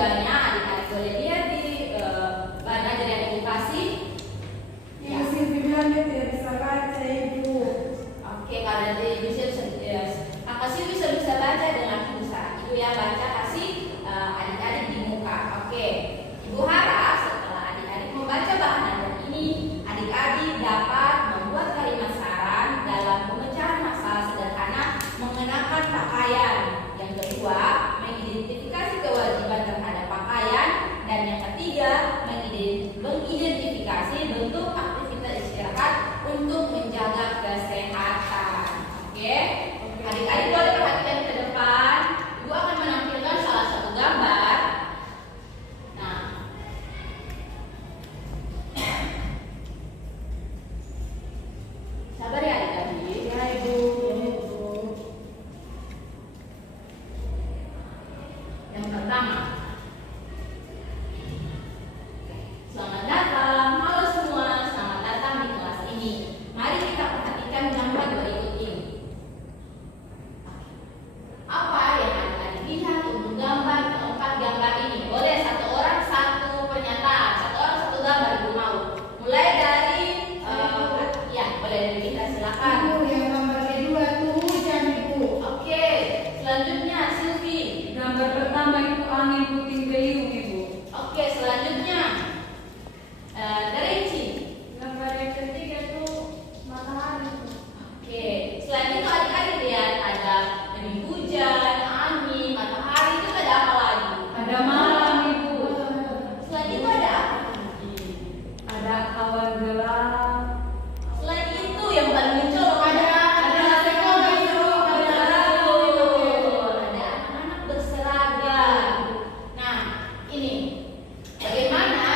visualnya adik-adik boleh lihat di bahan ajaran edukasi. Ya, videonya tidak bisa baca Ibu. Oke, kalau dari kakak sih bisa baca dengan bisa. Ibu yang baca kasih adik-adik di muka. Oke, Ibu harap setelah adik-adik membaca bahan ajaran ini, adik-adik dapat membuat kalimat saran dalam pemecahan masalah sederhana mengenakan pakaian. Yang kedua, mengidentifikasi kewajiban terhadap pakaian. Dan yang ketiga, mengidentifikasi bentuk aktivitas istirahat untuk menjaga kesehatan. Oke? Adik-adik boleh perhatikan ke depan. Ibu akan menampilkan salah satu gambar. Nah, sabar ya adik-adik. Ya Ibu. Yang pertama, selamat datang, halo semua, selamat datang di kelas ini. Mari kita perhatikan gambar berikut ini. Apa yang adik-adik lihat untuk gambar keempat gambar ini? Boleh satu orang satu pernyataan, satu orang satu gambar, Ibu mau. Mulai dari, ya boleh dari kita silakan. Ibu, yang gambar kedua tuh hujan Ibu. Oke, selanjutnya Silvi. Gambar pertama itu angin puting beliung Ibu. Oke, selanjutnya Derinci. Gambar yang ketiga tuh matahari. Oke, selain itu adik-adik lihat ada demi hujan, angin, matahari, itu ada apa lagi? Ada malam Ibu. Selain itu ada apa lagi? Ada awan gelap. Selain itu yang paling mencolok ada sekolah itu, ada anak-anak berseragam. Nah, ini bagaimana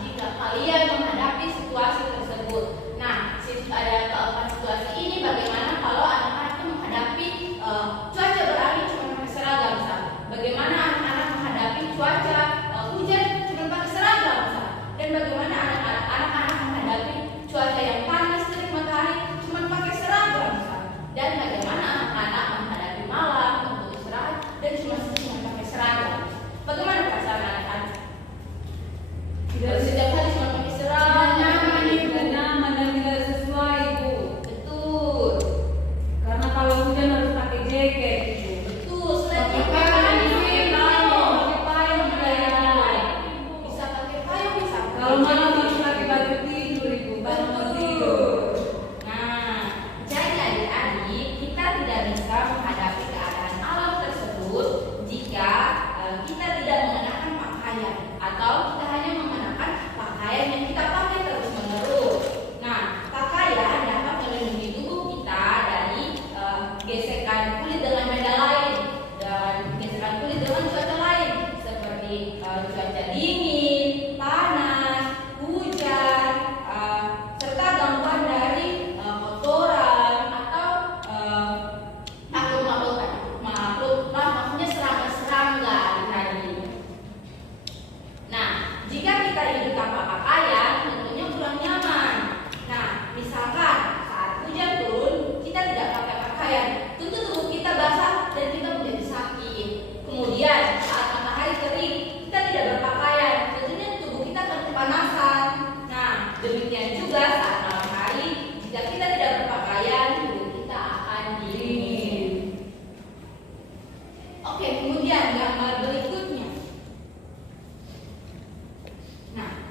jika kalian menghadapi situasi tersebut? Nah, ada keempat situasi ini. Bagaimana kalau anak-anak itu menghadapi cuaca berangin cuma pakai seragam, misal? Bagaimana anak-anak menghadapi cuaca hujan cuma pakai seragam, misal? Dan bagaimana anak-anak menghadapi cuaca yang panas terik matahari cuma pakai seragam, misal? Dan bagaimana anak-anak menghadapi malam untuk istirahat dan cuma pakai seragam? Bagaimana perasaan anak-anak? Tidak Setiap hari cuma pakai seragam, nyaman Ibu, nyaman dan tidak sesuai Ibu. betul. Karena kalau hujan harus pakai jaket Ibu. Betul, selain itu Pakai payung, bisa bisa pakai payung, bisa pakai Kalau malam jaket. harus pakai baju tidur Ibu, baju Betul. tidur. Nah, jadi adik-adik, kita tidak bisa menghadapi keadaan alam tersebut jika kita tidak mengenakan pakaian atau kita hanya mengenakan pakaian yang kita pakai terus-menerus. Nah, pakaian dapat melindungi tubuh kita dari gesekan kulit dengan medan lain dan gesekan kulit dengan cuaca lain seperti cuaca dingin, panas, hujan, serta gangguan dari kotoran atau makhluk maksudnya serangga tadi. Nah, jika kita hidup tanpa pakaian, tentunya kurang nyaman. Nah, misalkan saat hujan turun, kita tidak pakai pakaian, tentu tubuh kita basah dan kita menjadi sakit. Kemudian saat matahari terik, kita tidak berpakaian, tentunya tubuh kita akan kepanasan. Nah, demikian juga saat malam hari, jika kita tidak berpakaian, tubuh kita akan dingin. Oke, kemudian gambar berikutnya. Nah,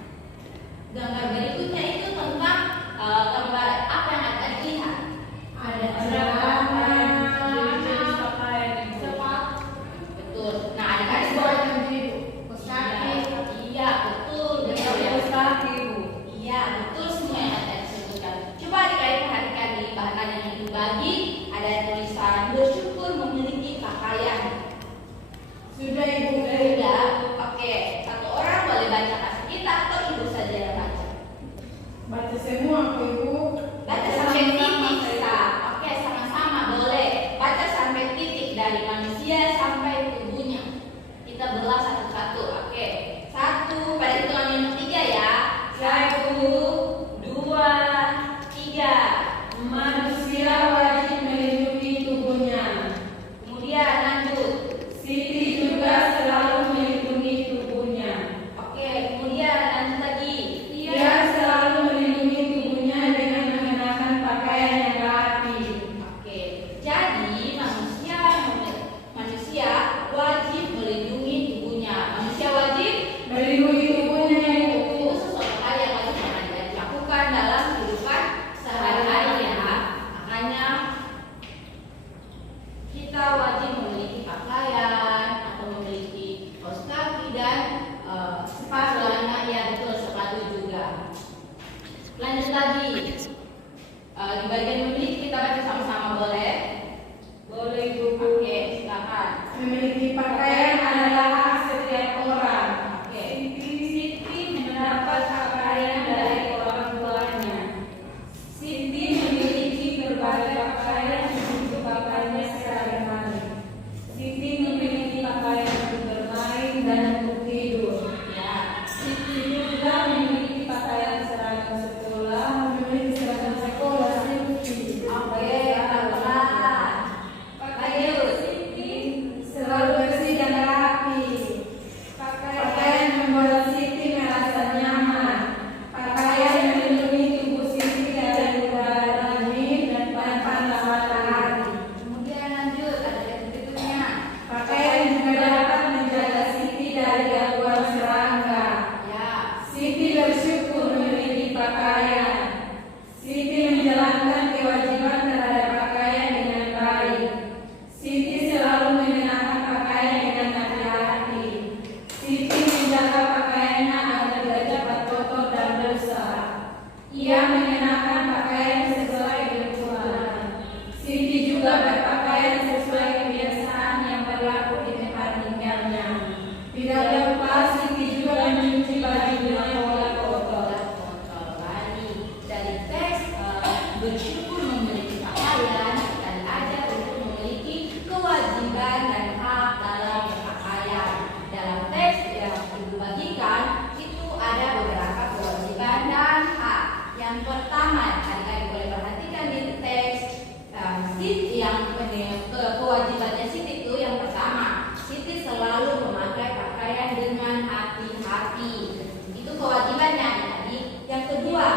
hati. Itu kewajibannya. Jadi yang kedua,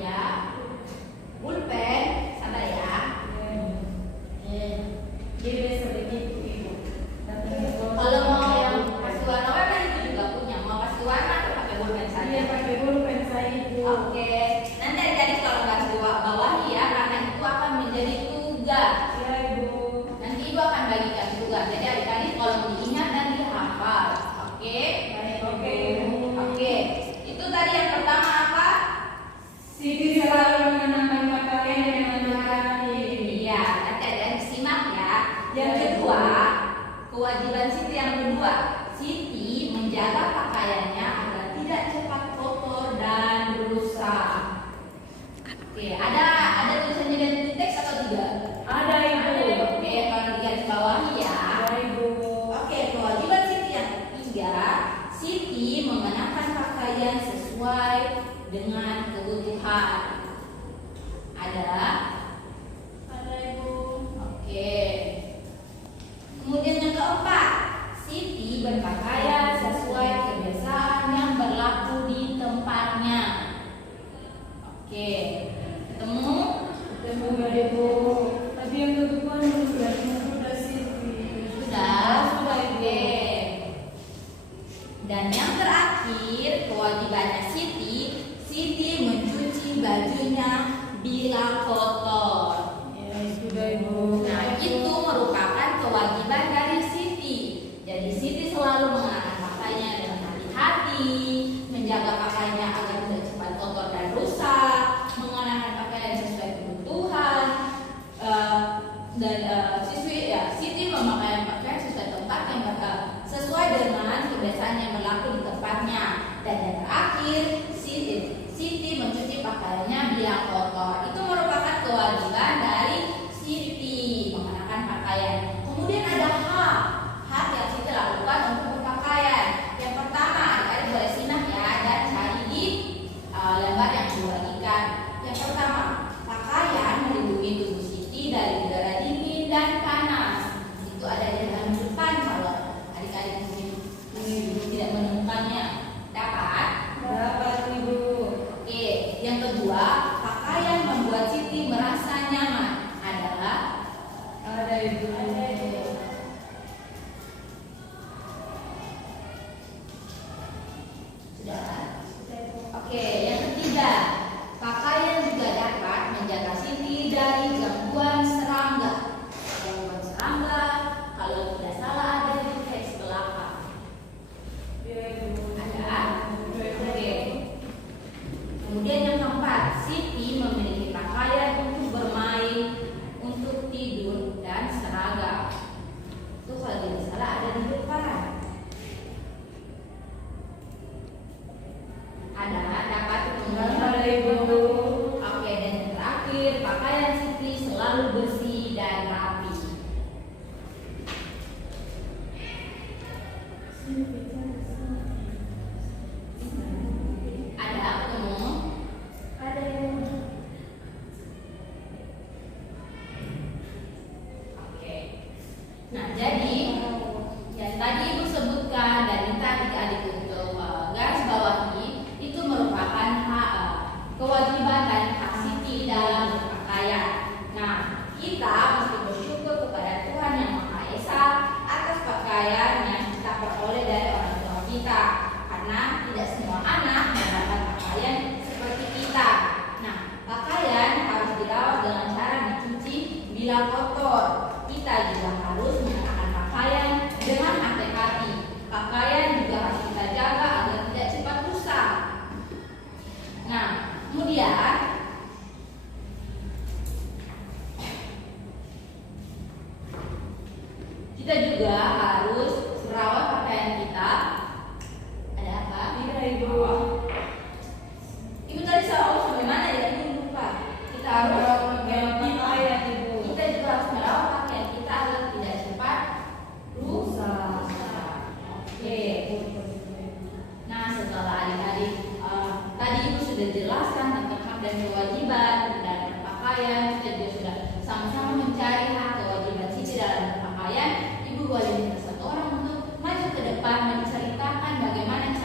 ya, pulpen, sabar ya. Dia biasa begitu ibu. Kalau mau yang kasih warna-warna itu juga punya. Mau kasih warna atau pakai pulpen saja? Iya pakai pulpen saya ibu. Oke. Nanti adik-adik kalau garis bawahi ya, karena itu akan menjadi tugas. Iya ibu. Nanti ibu akan bagikan tugas. Jadi adik-adik kalau diingat dan dihafal. Oke? Oke ibu. Oke. Itu tadi yang pertama apa? Siti selalu mengenakan pakaian yang menyukai. Iya, nanti ada simak ya. Yang kedua, kewajiban Siti yang kedua, Siti menjaga pakaiannya agar tidak cepat kotor dan rusak. Oke, ada tulisannya dari teks atau tidak? Ada ibu. Oke, kalau di garis bawahi ya. Ada ibu. Oke, kewajiban Siti yang ketiga, Siti mengenakan pakaian sesuai dengan kebutuhan. Ada? Ada ibu. Oke. Kemudian yang keempat, Siti berpakaian sesuai kebiasaan yang berlaku di tempatnya. Oke. Ketemu? Ketemu gak ibu? Tadi yang kedua sudah Siti. Sudah? Oke. Dan yang terakhir, kewajibannya Siti mencuci bajunya bila kotor. Ya sudah ibu. Nah, itu merupakan kewajiban dari Siti. Jadi Siti selalu mengenakan pakaiannya dengan hati-hati, menjaga pakaiannya agar tidak cepat kotor dan rusak, mengenakan pakaian sesuai kebutuhan, dan Siti memakai pakaian sesuai tempat yang sesuai dengan kebiasaan yang berlaku di tempatnya. Dan yang terakhir, Siti mencuci pakaiannya bila kotor. Itu merupakan kewajiban dari Siti mengenakan pakaian. Kemudian ada hak yang Siti lakukan untuk berpakaian. Yang pertama, adik-adik boleh simak ya dan cari di lembar yang dibagikan. Yang pertama, pakaian melindungi tubuh Siti dari udara dingin dan panas. Itu ada di dalam depan kalau adik-adik mungkin tidak menemukannya. Dapat ibu. Oke, yang kedua, pakaian membuat Siti merasa nyaman. Ada ibu. Sudah? Oke, yang ketiga, pakaian juga dapat menjaga Siti dari gangguan serangga. Gangguan serangga, kalau tidak salah ada di teks belakang. Iya ibu. Ada? Oke. Kemudian yang keempat, Siti memiliki pakaian untuk bermain, untuk tidur dan seragam. Itu kalau tidak salah ada di depan. Dapat Ada ibu. Oke, dan yang terakhir, pakaian Siti selalu bersih dan rapi. Ada ketemu? Ada ibu. Oke. Nah, jadi yang tadi Ibu sebutkan dan minta adik-adik untuk garis bawahi itu merupakan kewajiban dan hak Siti dalam berpakaian. Nah, kita mesti bersyukur kepada Tuhan Yang Maha Esa atas pakaian yang kita peroleh dari orang tua kita, karena tidak semua anak mendapat pakaian seperti kita. Nah, pakaian harus dirawat dengan cara dicuci bila kotor. Kita juga harus mengenakan pakaian dengan hati-hati. Pakaian juga harus kita jaga agar tidak cepat rusak. Nah, kemudian kita juga harus merawat pakaian kita. Ada apa? Iya ibu. Ibu tadi salah sampai mana ya? Ibu lupa. Kita harus Pakaian kita ya ibu. Kita juga harus merawat pakaian kita agar tidak cepat rusak. Oke. Nah, setelah adik-adik tadi Ibu sudah jelaskan tentang hak dan kewajiban dan berpakaian, kita juga sudah sama-sama mencari hak kewajiban Siti dalam berpakaian. Ibu boleh minta satu orang untuk maju ke depan menceritakan bagaimana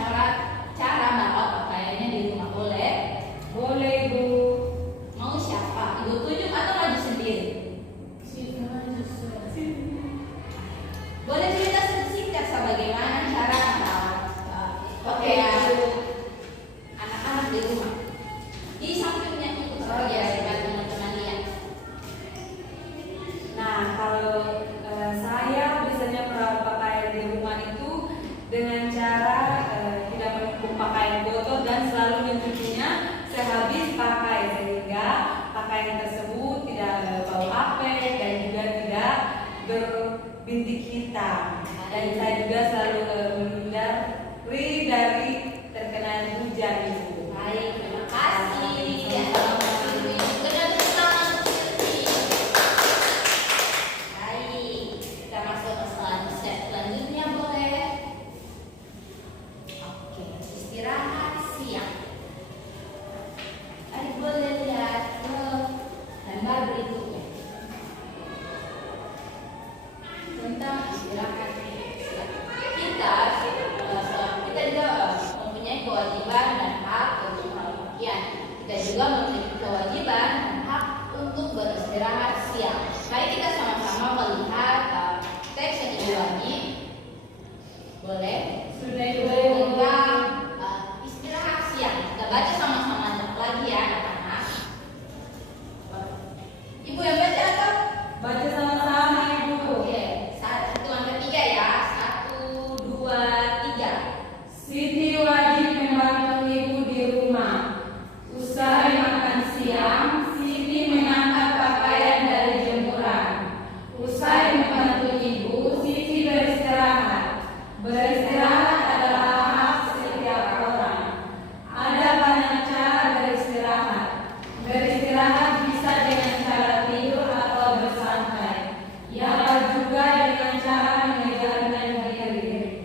Siti wajib membantu ibu di rumah. Usai makan siang, Siti mengangkat pakaian dari jemuran. Usai membantu ibu, Siti beristirahat. Beristirahat adalah hak setiap orang. Ada banyak cara beristirahat. Beristirahat bisa dengan cara tidur atau bersantai. Ya, juga dengan cara menyegarkan diri.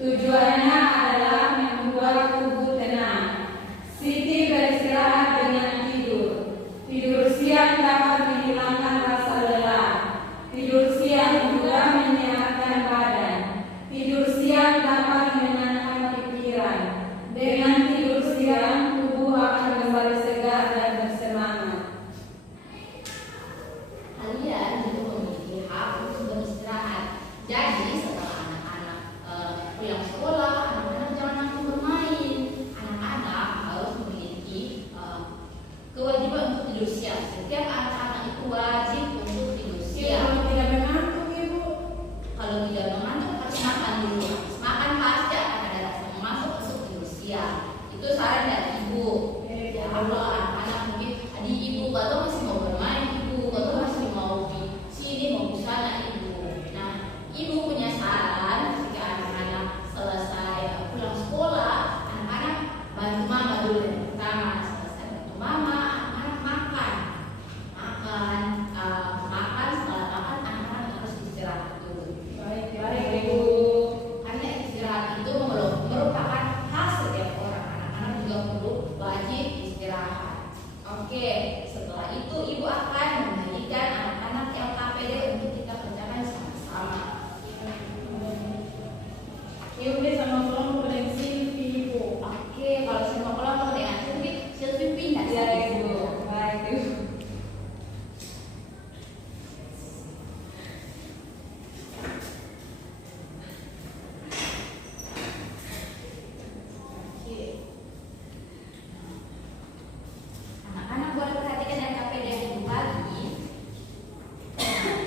Tujuannya adalah membuat tubuh tenang. Siti beristirahat dengan tidur. Tidur siang dapat menghilangkan rasa lelah. Tidur siang juga menyehatkan badan. Tidur siang dapat menenangkan pikiran. Dengan tidur siang, tubuh akan kembali segar dan bersemangat. Kalian juga memiliki hak untuk beristirahat. Jadi setelah anak-anak pulang sekolah, anak-anak jangan langsung bermain. Anak-anak harus memiliki kewajiban untuk tidur siang. Setiap anak-anak itu wajib untuk tidur siang. Kalau tidak mengantuk, Ibu. Kalau tidak mengantuk harus makan dulu. Habis makan pasti akan ada rasa mengantuk untuk tidur siang. Itu saran dari ibu. Ya, kalau anak-anak mungkin adik ibu atau masih mau bermain, ibu atau masih mau di sini mau di sana ibu. Nah, ibu punya saran jika anak-anak selesai pulang sekolah, anak-anak bantu mama dulu yang pertama. Selesai bantu mama, anak-anak makan. Makan setelah makan anak-anak harus istirahat dulu. Baik, Ibu. Karena istirahat itu merupakan hak setiap orang. Anak-anak juga perlu wajib istirahat. Oke, setelah itu ibu akan memberikan anak-anak LKPD untuk kita kerjakan sama-sama. Ibu sama kelompok dengan Silvi, Ibu. Oke, kalau semua kelompok dengan Silvi pindah Ya, saja, Ibu. Baik, Ibu. Oke. Anak-anak boleh perhatikan LKPD yang ibu bagi.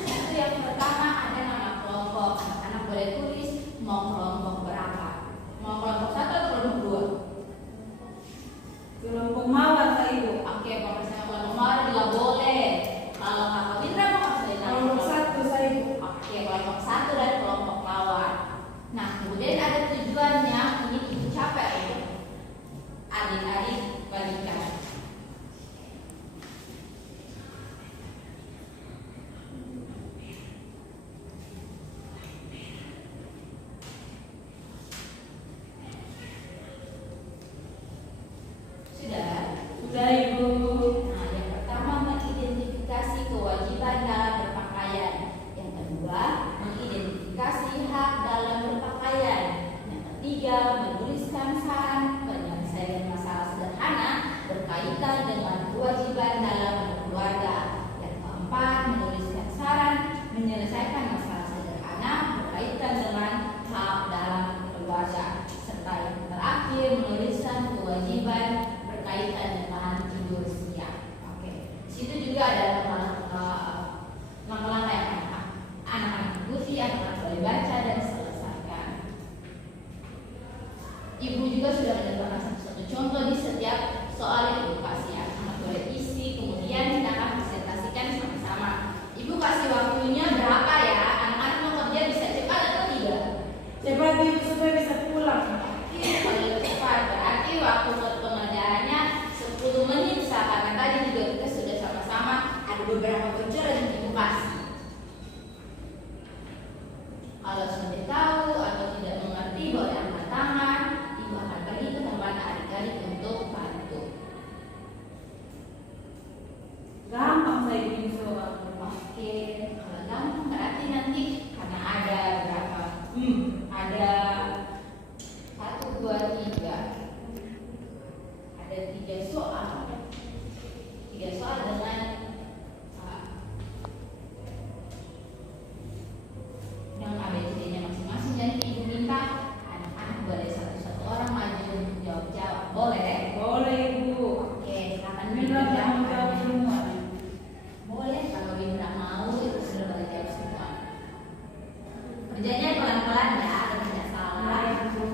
Itu yang pertama ada nama kelompok. Anak-anak boleh tulis mau kelompok berapa. Mau kelompok 1 atau kelompok 2? Kelompok mawar, Ibu. Oke, kalau misalnya kelompok mawar juga boleh. Kalau kakak Windra mau kasih Kelompok 1, Ibu. Oke, kelompok 1 dan kelompok mawar. Nah, kemudian ada tujuannya ingin ibu capai. Adik-adik bagikan. Sudah? Sudah, Ibu. Nah, yang pertama mengidentifikasi kewajiban dalam berpakaian. Yang kedua, mengidentifikasi hak dalam berpakaian. Yang ketiga, menuliskan saran penyelesaian masalah sederhana berkaitan dengan kewajiban dalam berkeluarga. Yang keempat, menuliskan saran menyelesaikan masalah sederhana berkaitan dengan hak dalam keluarga. Serta yang terakhir, menuliskan kewajiban berkaitan dengan tidur siang. Oke, situ juga ada langkah-langkah yang anak-anak ikuti, anak-anak boleh baca dan selesaikan. Ibu juga sudah menetapkan satu contoh di setiap soal yang ibu kasih. Anak boleh isi, kemudian kita akan presentasikan sama-sama. Ibu kasih waktunya berapa ya? Anak-anak mau kerja bisa cepat atau tidak? Cepat, Ibu, supaya bisa pulang. Kalau cepat berarti waktu pengerjaannya 10 menit karena tadi juga kita sudah sama-sama ada beberapa bocoran yang ibu kasih. Kalau sudah tahu atau tidak mengerti boleh angkat tangan, ibu akan pergi ke tempat adik-adik untuk bantu. Gampang saya bikin soal. Oke, kalau gampang berarti nanti karena ada berapa? Ada 1, 2, 3. Ada 3 soal. 3 soal dengan yang ABCD-nya masing-masing. Jadi ibu minta anak-anak boleh satu-satu orang maju untuk jawab-jawab. Boleh? Boleh, Ibu. Oke, silakan Mila tanggung jawab semua. boleh kalau Windra mau itu sudah boleh jawab semua. Kerjanya pelan-pelan ya, ada tidak salah. Baik, Bu.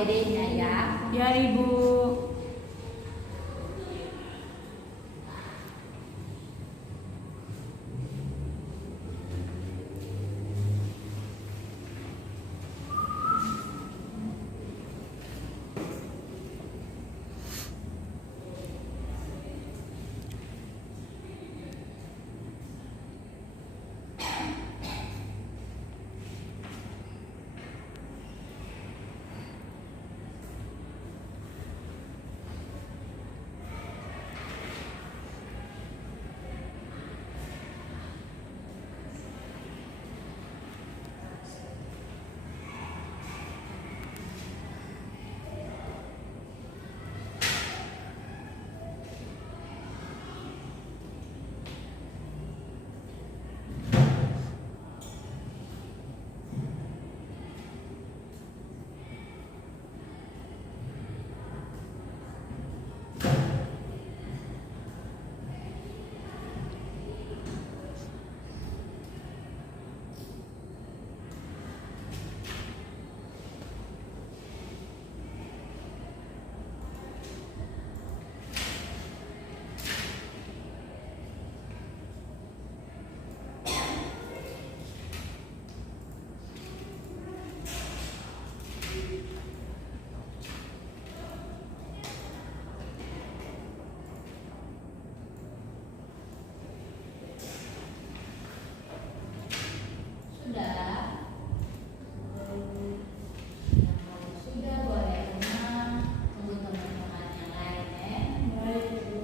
ABD-nya ya. Ya, Ibu. Sudah boleh tenang, tunggu teman-teman yang lain ya. Baik, Ibu.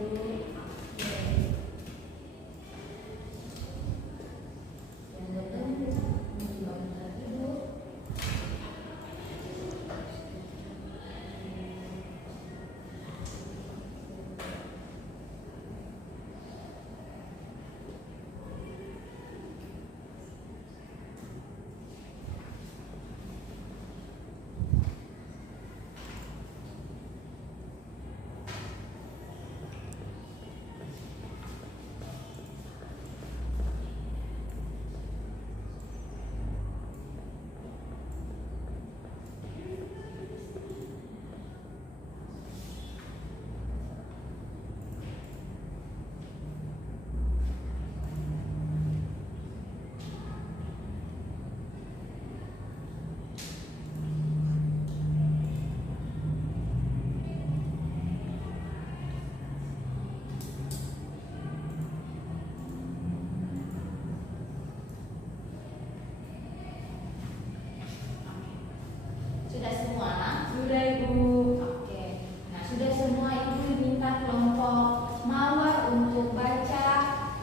Sudah semua? Sudah, Ibu. Oke. Nah, sudah semua Ibu diminta kelompok mawar untuk baca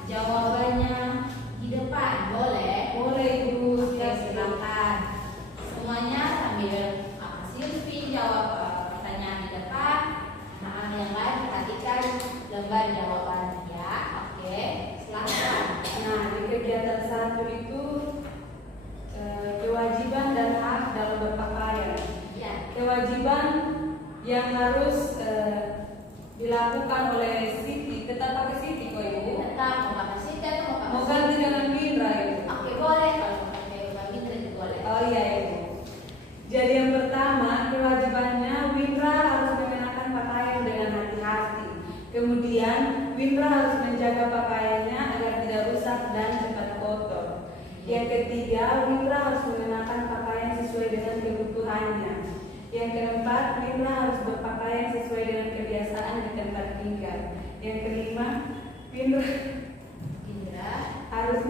jawabannya di depan. Boleh? Boleh, Ibu. Oke, silakan. Semuanya sambil Silvi jawab pertanyaan di depan. Nah, yang lain perhatikan lembar jawabannya ya. Oke, silakan. Nah, di kegiatan 1 itu kewajiban dan hak dalam berpakaian. Ya. Kewajiban yang harus dilakukan oleh Siti, tetap pakai Siti kok, Ibu. Tetap mau pakai Siti atau mau Mau pakai ganti dengan Windra, Ibu. Oke, boleh kalau mau pakai Mbak Windra itu boleh. Oh iya, Ibu. Jadi yang pertama, kewajibannya Windra harus mengenakan pakaian dengan hati-hati. Kemudian Windra harus menjaga pakaiannya agar tidak rusak dan cepat kotor. Yang ketiga, Windra harus mengenakan pakaian sesuai dengan kebutuhannya. Yang keempat, Windra harus berpakaian sesuai dengan kebiasaan di tempat tinggal. Yang kelima, Windra harus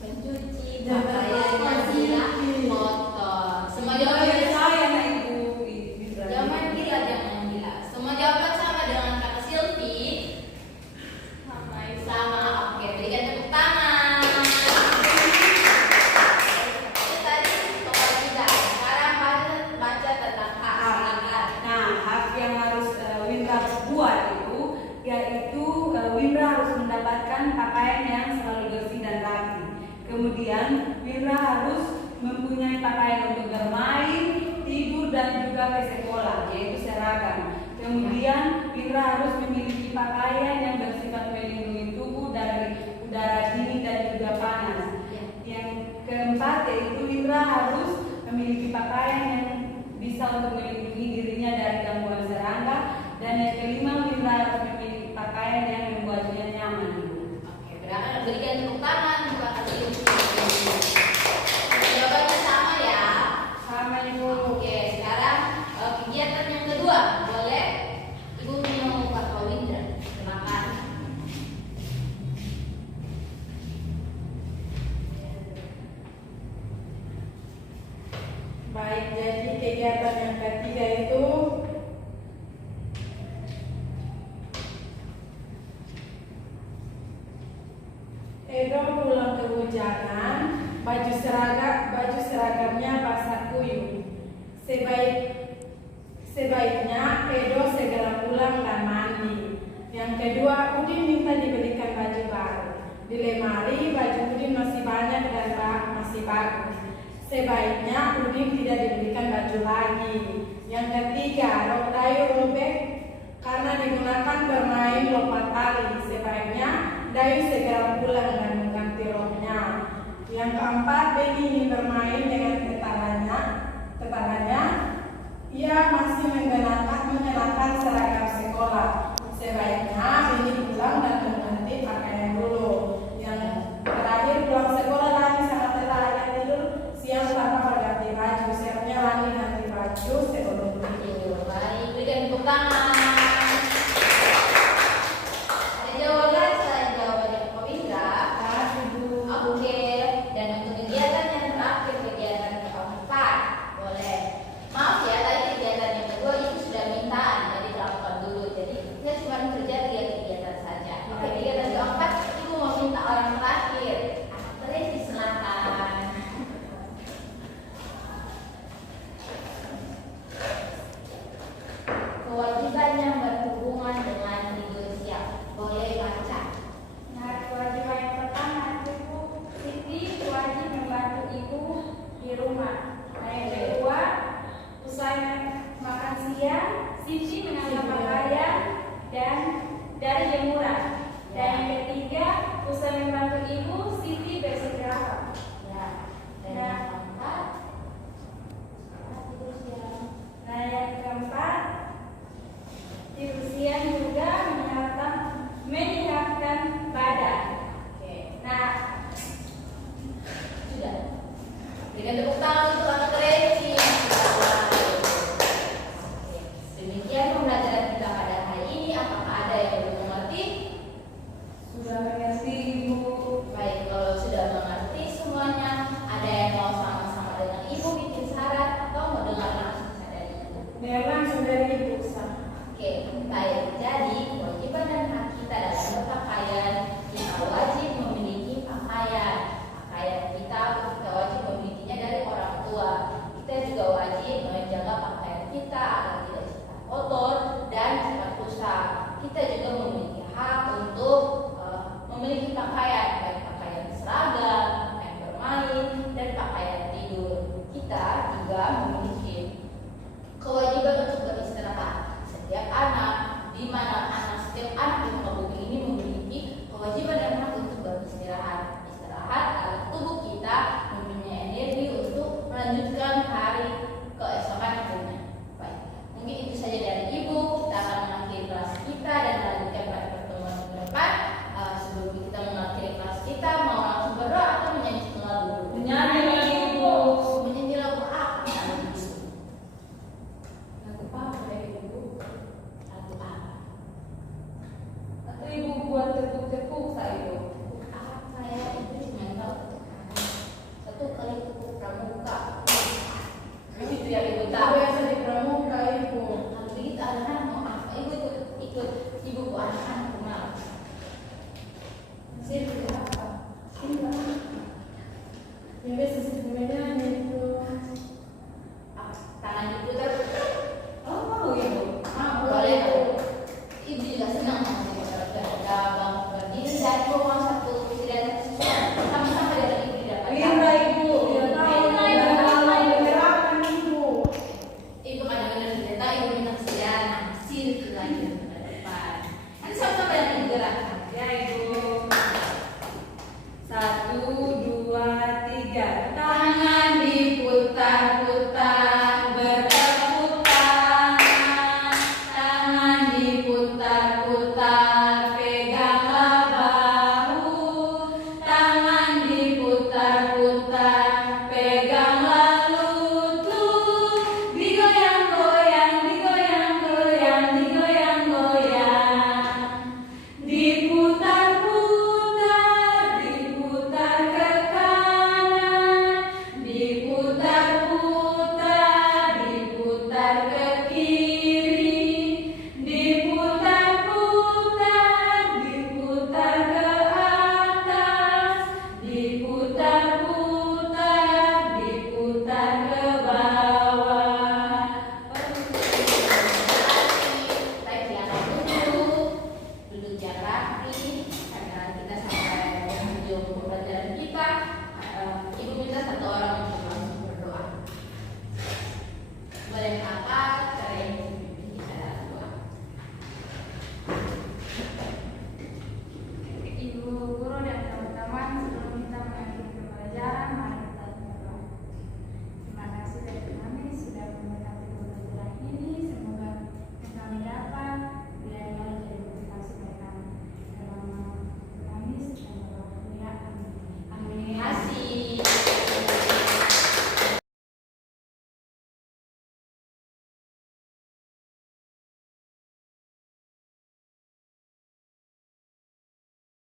mencuci Jangan pakaiannya lupa tidak cuci. kotor. Semua Jawaban jawaban saya, nah, Ibu. Windra. jangan gila, jangan gila. Semua jawaban sama dengan kata Silvi. Sama. Oke, berikan tepuk tangan. Itu tadi kewajiban. Sekarang baca tentang hak. Silakan. Nah, hak yang harus Windra buat itu yaitu Windra harus mendapatkan pakaian yang selalu bersih dan rapi. Kemudian Windra harus mempunyai pakaian untuk bermain, tidur dan juga ke sekolah, yaitu seragam. Kemudian Windra harus memiliki pakaian yang bersifat melindungi tubuh dari udara dingin dan juga panas. Yang keempat yaitu Windra harus memiliki pakaian yang bisa untuk melindungi dirinya dari gangguan serangga. Dan yang kelima, Windra harus memiliki pakaian yang membuatnya nyaman, Ibu. Oke, berikan tepuk tangan. Terima kasih. Jawabannya sama ya. Sama, Ibu. Oke, sekarang kegiatan yang kedua. Boleh Ibu minum Pak Windra. Silakan. Baik, jadi kegiatan yang ketiga itu Edo pulang kehujanan, baju seragamnya basah kuyup. Sebaiknya Edo segera pulang dan mandi. Yang kedua, Udin minta dibelikan baju baru. Di lemari baju Udin masih banyak dan masih bagus. Sebaiknya Udin tidak dibelikan baju lagi. Yang ketiga, rok Dayu robek karena digunakan bermain lompat tali. Sebaiknya Dayu segera pulang dan mengganti roknya. Yang keempat, Beni ingin bermain dengan tetangganya. Ia masih mengenakan seragam sekolah. Sebaiknya Beni pulang dan mengganti pakaian dulu. Yang terakhir, pulang sekolah lagi sangat lelah tidur siang tanpa berganti baju. Siapnya lagi ganti baju sebelum tidur. Baik, berikan tepuk tangan. Ada jawaban selain jawabannya Pak Windra? Oke, dan untuk kegiatan yang terakhir, kegiatan keempat, boleh. Maaf ya, tadi kegiatan yang kedua itu sudah mintaan, jadi dilakukan dulu. Jadi kita cuma kerja 3 kegiatan saja. Oke, kegiatan keempat Ibu mau minta orang terakhir. Terus silakan. Kewajiban yang berhubungan dengan tidur siang. Boleh baca. Nah, kewajiban yang pertama itu Siti wajib membantu ibu di rumah. Nah, yang kedua, usai makan siang, Siti mengambil pakaian dan